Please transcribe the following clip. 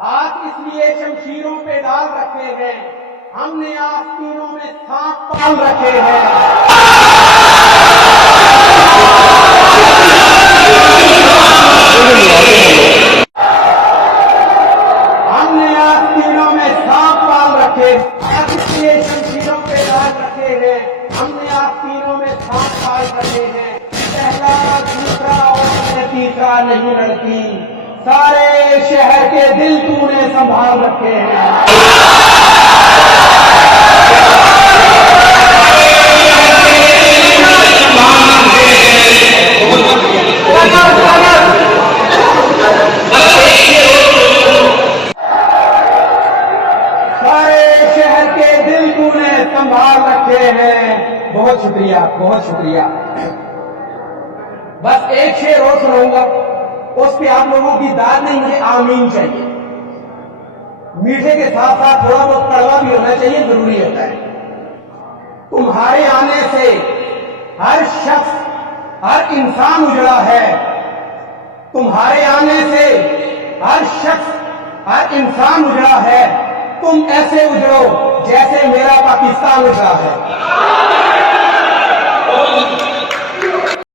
हाथ इसलिए शमशीरों पे डाल रखे हैं, हमने आस्तीनों में सांप पाल रखे हैं। हमने आस्तीनों में सांप पाल रखे, हाथ इसलिए शमशीरों पे डाल रखे हैं, हमने आस्तीनों में सांप पाल रखे हैं। पहला दूसरा और तीसरा नहीं लड़की, सारे शहर के दिल तूने संभाल रखे हैं। सारे शहर के दिल तूने संभाल रखे हैं। बहुत शुक्रिया, बहुत शुक्रिया। बस एक शेर और सुनाऊंगा, उस पे आप लोगों की दाद नहीं, मुझे आमीन चाहिए। मीठे के साथ साथ थोड़ा बहुत कड़वा भी होना चाहिए, जरूरी होता है। तुम्हारे आने से हर शख्स, हर इंसान उजड़ा है। तुम्हारे आने से हर शख्स, हर इंसान उजड़ा है। तुम ऐसे उजड़ो जैसे मेरा पाकिस्तान उजड़ा है।